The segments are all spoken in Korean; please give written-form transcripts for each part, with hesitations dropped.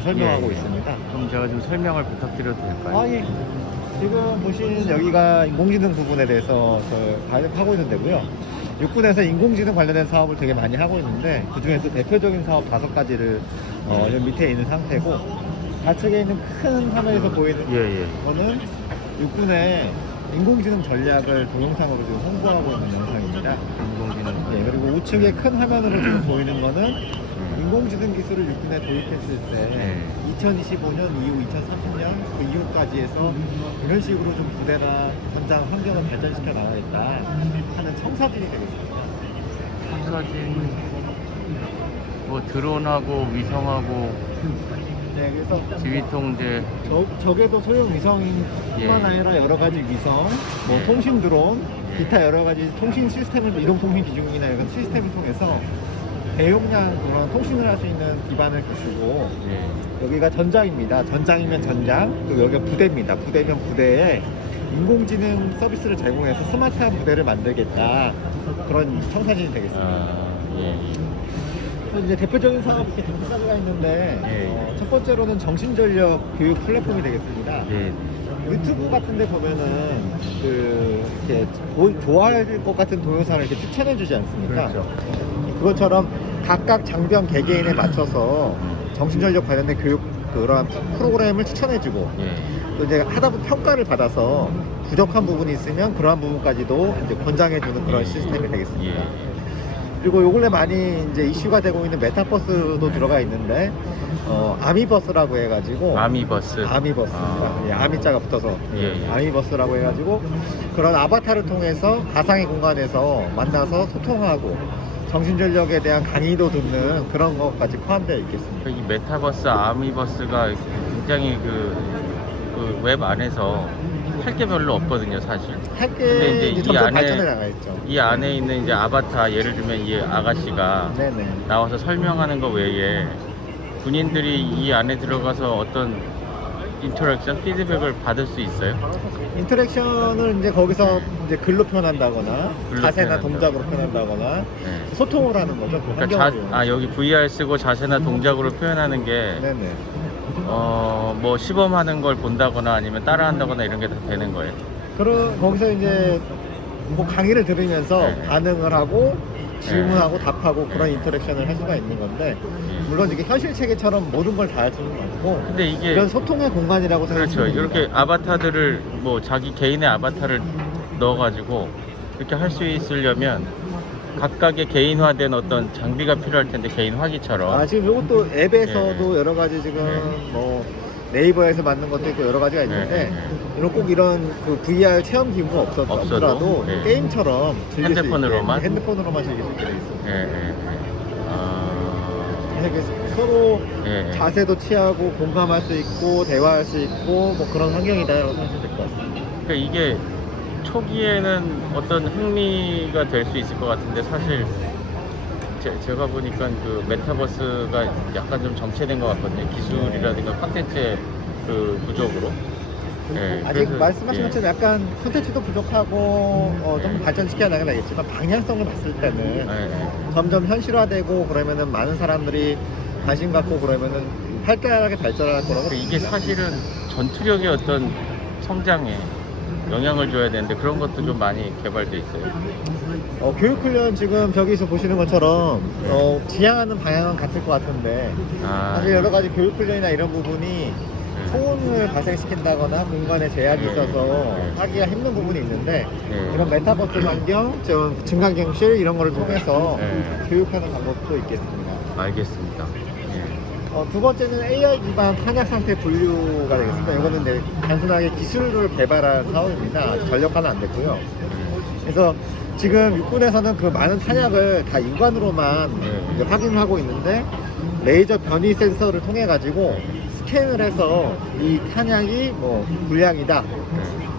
부분을 설명하고 예. 있습니다. 그럼 제가 좀 설명을 부탁드려도 될까요? 예. 지금 보시는 여기가 인공지능 부분에 대해서 가입하고 있는 데고요. 육군에서 인공지능 관련된 사업을 되게 많이 하고 있는데 그 중에서 대표적인 사업 5가지를 여기 밑에 있는 상태고, 좌측에 있는 큰 화면에서 보이는 예. 거는 육군의 인공지능 전략을 동영상으로 지금 홍보하고 있는 영상입니다. 인공지능. 예, 그리고 우측에 큰 화면으로 지금 보이는 거는 인공지능 기술을 육군에 도입했을 때 2025년 이후 2030년 그 이후까지 해서 이런 식으로 좀 부대나 현장 환경을 발전시켜 나가겠다 하는 청사진이 되겠습니다. 사진 뭐 드론하고 위성하고 네, 그래서 지휘통제. 적에도 소형 위성뿐만 예. 아니라 여러 가지 위성, 뭐 예. 통신 드론, 예. 기타 여러 가지 통신 시스템을, 이동통신 기준이나 이런 시스템을 통해서 대용량 그런 통신을 할 수 있는 기반을 갖추고, 예. 여기가 전장입니다. 전장이면 전장, 그리고 여기가 부대입니다. 부대면 부대에 인공지능 서비스를 제공해서 스마트한 부대를 만들겠다, 그런 청사진이 되겠습니다. 예. 그래서 이제 대표적인 사업 이렇게 5가지가 있는데 예. 첫 번째로는 정신전력 교육 플랫폼이 되겠습니다. 예. 유튜브 같은데 보면은 이렇게 좋아할 것 같은 동영상을 이렇게 추천해주지 않습니까? 그렇죠. 그것처럼 각각 장병 개개인에 맞춰서 정신전력 관련된 교육 그런 프로그램을 추천해주고, 예. 또 이제 하다 보면 평가를 받아서 부족한 부분이 있으면 그러한 부분까지도 이제 권장해주는 그런 시스템이 되겠습니다. 예. 그리고 요 근래 많이 이제 이슈가 되고 있는 메타버스도 들어가 있는데, 아미버스라고 해가지고, 아미버스. 아미버스입니다. 예, 아미자가 붙어서 예. 아미버스라고 해가지고 그런 아바타를 통해서 가상의 공간에서 만나서 소통하고 정신전력에 대한 강의도 듣는 그런 것까지 포함되어 있겠습니다. 이 메타버스, 아미버스가 굉장히 그 웹 안에서 할 게 별로 없거든요, 사실. 할게 근데 이제 이제 이 점점 안에- 발전해 나가겠죠. 이 안에 있는 이제 아바타, 예를 들면 이 아가씨가 네네. 나와서 설명하는 거 외에 군인들이 이 안에 들어가서 어떤 인터랙션, 피드백을 받을 수 있어요? 인터랙션을 이제 거기서 이제 글로 표현한다거나 글로 자세나 표현한다. 동작으로 표현하거나 네. 소통을 하는 거죠. 그 그러니까 환경을 이용해서. 여기 VR 쓰고 자세나 동작으로 표현하는 게 네네. 뭐 시범하는 걸 본다거나 아니면 따라한다거나 이런 게 다 되는 거예요. 거기서 이제 뭐 강의를 들으면서 네. 반응을 하고 질문하고 답하고 그런 인터랙션을 할 수가 있는 건데, 물론 이게 현실 체계처럼 모든 걸 다 할 수는 없고 근데 이게 이런 소통의 공간이라고 그렇죠. 생각하시면 됩니다. 이렇게 아바타들을 뭐 자기 개인의 아바타를 넣어가지고 이렇게 할 수 있으려면 각각의 개인화된 어떤 장비가 필요할 텐데, 개인 화기처럼. 지금 이것도 앱에서도 예. 여러 가지 지금 예. 뭐 네이버에서 만든 것도 있고 여러 가지가 있는데, 이런 꼭 이런 그 VR 체험 기구가 없더라도 예. 게임처럼 즐길 핸드폰으로만? 수 있게, 핸드폰으로만 즐길 수 있게 돼 있습니다. 예. 그래서 이렇게 서로 예. 자세도 취하고 공감할 수 있고 대화할 수 있고 뭐 그런 환경이다라고 생각하시면 될 것 같습니다. 그러니까 이게 초기에는 어떤 흥미가 될 수 있을 것 같은데, 사실 제가 보니까 그 메타버스가 약간 좀 정체된 것 같거든요. 기술이라든가 콘텐츠의 그 부족으로. 예, 아직 그래서- 말씀하신 예. 것처럼 약간 콘텐츠도 부족하고 좀 발전시켜 나가야겠지만, 방향성을 봤을 때는 예. 점점 현실화되고 그러면은 많은 사람들이 관심 갖고 그러면은 활발하게 발전할 거라고. 그러니까 이게 사실은 전투력의 어떤 성장에 영향을 줘야 되는데 그런 것도 좀 많이 개발돼 있어요. 교육훈련 지금 저기서 보시는 것처럼 지향하는 방향은 같을 것 같은데, 사실 여러 가지 교육훈련이나 이런 부분이 소음을 발생시킨다거나 공간에 제약이 있어서 하기가 힘든 부분이 있는데, 이런 메타버스 환경, 증강경실 이런 거를 통해서 교육하는 방법도 있겠습니다. 알겠습니다. 두 번째는 AI 기반 탄약 상태 분류가 되겠습니다. 이거는 이제 단순하게 기술을 개발한 사업입니다. 전력화는 안 됐고요. 그래서 지금 육군에서는 그 많은 탄약을 다 인관으로만 이제 확인하고 있는데, 레이저 변이 센서를 통해 가지고 스캔을 해서 이 탄약이 뭐 불량이다,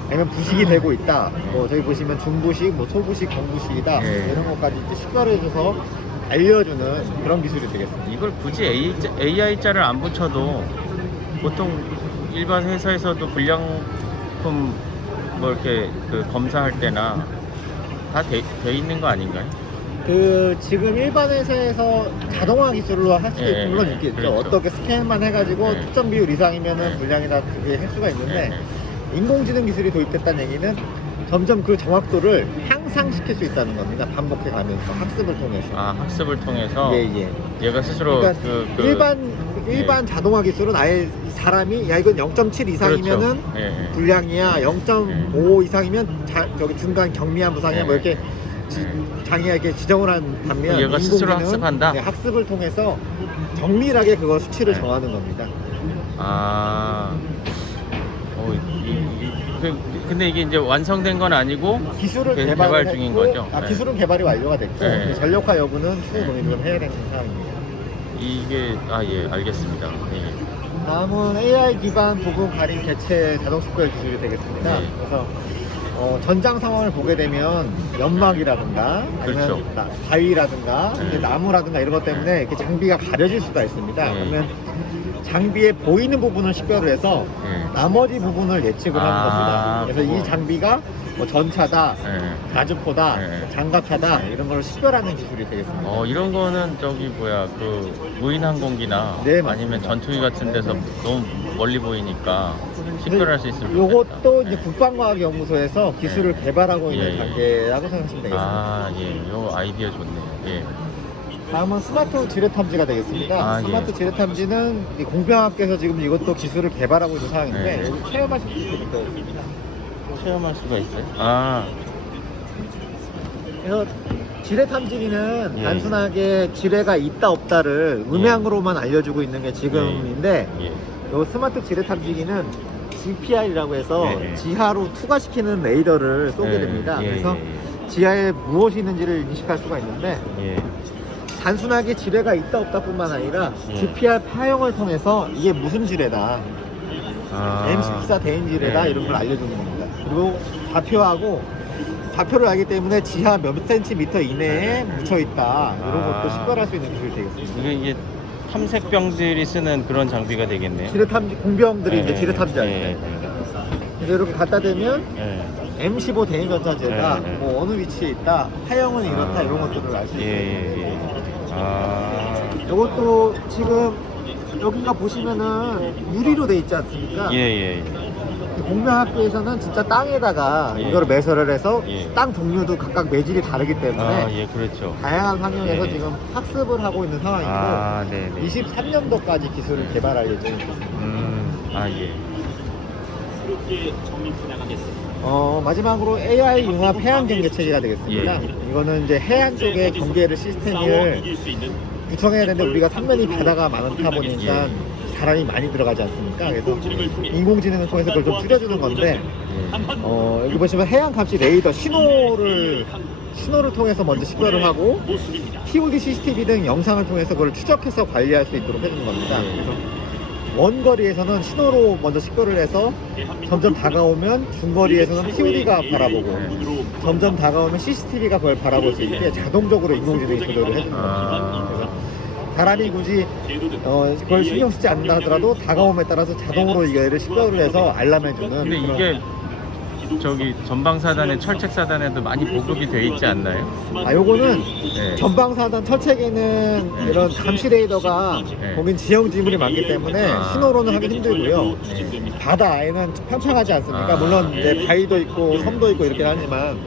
아니면 부식이 되고 있다, 뭐 저기 보시면 중부식, 뭐 소부식, 공부식이다, 이런 것까지 이제 식별해줘서 알려주는 그런 기술이 되겠습니다. 이걸 굳이 AI자를 안 붙여도 보통 일반 회사에서도 불량품 뭐 이렇게 그 검사할 때나 다 돼 있는 거 아닌가요? 그 지금 일반 회사에서 자동화 기술로 할 수도 예, 있는 건 예, 있겠죠. 그렇죠. 어떻게 스캔만 해가지고 예. 특정 비율 이상이면은 예. 불량이나 그게 할 수가 있는데 예. 인공지능 기술이 도입됐다는 얘기는 점점 그 정확도를 향상시킬 수 있다는 겁니다. 반복해 가면서 학습을 통해서. 아, 학습을 통해서 예. 얘가 스스로 그러니까 일반 예. 자동화 기술은 아예 사람이 야 이건 0.7 이상이면은 그렇죠. 예. 불량이야, 0.5 이상이면 저기 중간 경미한 부상이야, 예. 뭐 이렇게 장애가 이렇게 지정을 한 반면 얘가 스스로 인공지능은 학습한다? 네, 학습을 통해서 정밀하게 그거 수치를 네. 정하는 겁니다. 아, 근데 이게 이제 완성된 건 아니고 기술을 그 개발을 개발 중인 했고, 거죠? 네. 기술은 개발이 완료가 됐고 네. 전력화 여부는 추후 네. 논의를 해야 되는 상황입니다. 이게 예, 알겠습니다. 예. 다음은 AI 기반 부분 가림 개체 자동 식별 기술이 되겠습니다. 네. 그래서 전장 상황을 보게 되면 연막이라든가 아니면 그렇죠. 바위라든가 네. 이제 나무라든가 이런 것 때문에 이렇게 장비가 가려질 수가 있습니다. 네. 그러면 장비에 보이는 부분을 식별을 해서 예. 나머지 부분을 예측을 하는 아, 겁니다. 그래서 이 그거. 장비가 뭐 전차다, 예. 가주포다, 네. 장갑차다 이런 걸 식별하는 기술이 되겠습니다. 이런 거는 그 무인항공기나 네, 맞습니다. 아니면 전투기 같은 데서 너무 멀리 보이니까 식별할 수 있으면 좋겠다. 요것도 이제 예. 국방과학연구소에서 기술을 네. 개발하고 있는 예, 예. 단계라고 생각하시면 되겠습니다. 아, 예. 요 아이디어 좋네요. 예. 다음은 스마트 지뢰 탐지가 되겠습니다. 아, 스마트 예. 지뢰 탐지는 이 공병학교에서 지금 이것도 기술을 개발하고 있는 상황인데 네. 여기 체험하실 수 있습니다. 체험할 수가 있어요? 아, 그래서 지뢰 탐지기는 예. 단순하게 지뢰가 있다 없다를 음향으로만 알려주고 있는 게 지금인데 예. 이 스마트 지뢰 탐지기는 GPR이라고 해서 예. 지하로 투과시키는 레이더를 쏘게 예. 됩니다. 예. 그래서 지하에 무엇이 있는지를 인식할 수가 있는데 예. 단순하게 지뢰가 있다 없다 뿐만 아니라 예. GPR 파형을 통해서 이게 무슨 지뢰다, 아. M14 대인 지뢰다 예. 이런 걸 알려주는 겁니다. 그리고 좌표를 알기 때문에 지하 몇 센티미터 이내에 묻혀 있다 이런 아. 것도 식별할 수 있는 기술이 되겠습니다. 이게 탐색병들이 쓰는 그런 장비가 되겠네요. 지뢰 탐지 공병들이 예. 이제 지뢰 탐지할 예. 때 그래서 이렇게 갖다 대면 예. M15 대인 전차제가 예. 뭐 어느 위치에 있다, 파형은 이렇다 아. 이런 것들을 알 수 있어요. 예. 아. 이것도 지금 여기가 보시면은 유리로 돼 있지 않습니까? 예. 공명학교에서는 진짜 땅에다가 예. 이거를 매설을 해서 예. 땅 종류도 각각 매질이 다르기 때문에 아, 예, 그렇죠. 다양한 환경에서 예. 지금 학습을 하고 있는 상황이고 아, 네. 23년도까지 기술을 개발할 예정입니다. 아, 예. 마지막으로 AI 융합 해안 경계 체계가 되겠습니다. 예. 이거는 이제 해안 쪽에 경계를 시스템을 구성해야 되는데 우리가 삼면이 바다가 많다 보니까 사람이 많이 들어가지 않습니까? 그래서 인공지능을 통해서 그걸 좀 줄여주는 건데 예. 여기 보시면 해안 감시 레이더 신호를 통해서 먼저 식별을 하고 TOD CCTV 등 영상을 통해서 그걸 추적해서 관리할 수 있도록 해주는 겁니다. 그래서 원거리에서는 신호로 먼저 식별을 해서 점점 다가오면 중거리에서는 TOD가 바라보고 점점 다가오면 CCTV가 그걸 바라볼 수 있게 자동적으로 인공지능이 조절을 해주는 겁니다. 그래서 사람이 굳이 그걸 신경 쓰지 않는다 하더라도 다가옴에 따라서 자동으로 이거를 식별을 해서 알람해주는 근데 그런- 이게 저기 전방사단에 철책사단에도 많이 보급이 돼 있지 않나요? 요거는 예. 전방사단 철책에는 이런 감시 레이더가 네. 거긴 지형 지물이 많기 때문에 아. 신호로는 하기 힘들고요. 예. 바다에는 평평하지 않습니까? 아. 물론 이제 바위도 있고 섬도 있고 이렇게 하지만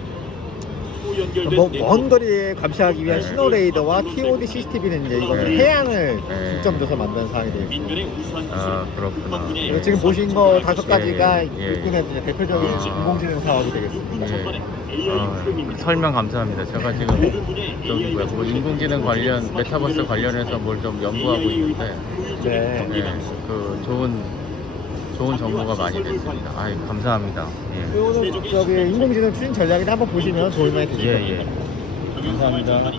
먼 거리에 감시하기 위한 신호 레이더와 TOD CCTV는 이제 이거는 네. 해안을 네. 중점 둬서 만든 사항이 되겠습니다. 아, 그렇구나. 그리고 지금 보신 거 5가지가 예. 육군의 이제 대표적인 아. 인공지능 사업이 되겠습니다. 예. 설명 감사합니다. 제가 지금 저기 뭐 인공지능 관련 메타버스 관련해서 뭘 좀 연구하고 있는데 네. 예. 그 좋은 정보가 많이 됐습니다. 아이, 감사합니다. 예. 이거는 저기 인공지능 추진 전략이나 한번 보시면 도움이 많이 되실 겁니다. 예. 감사합니다.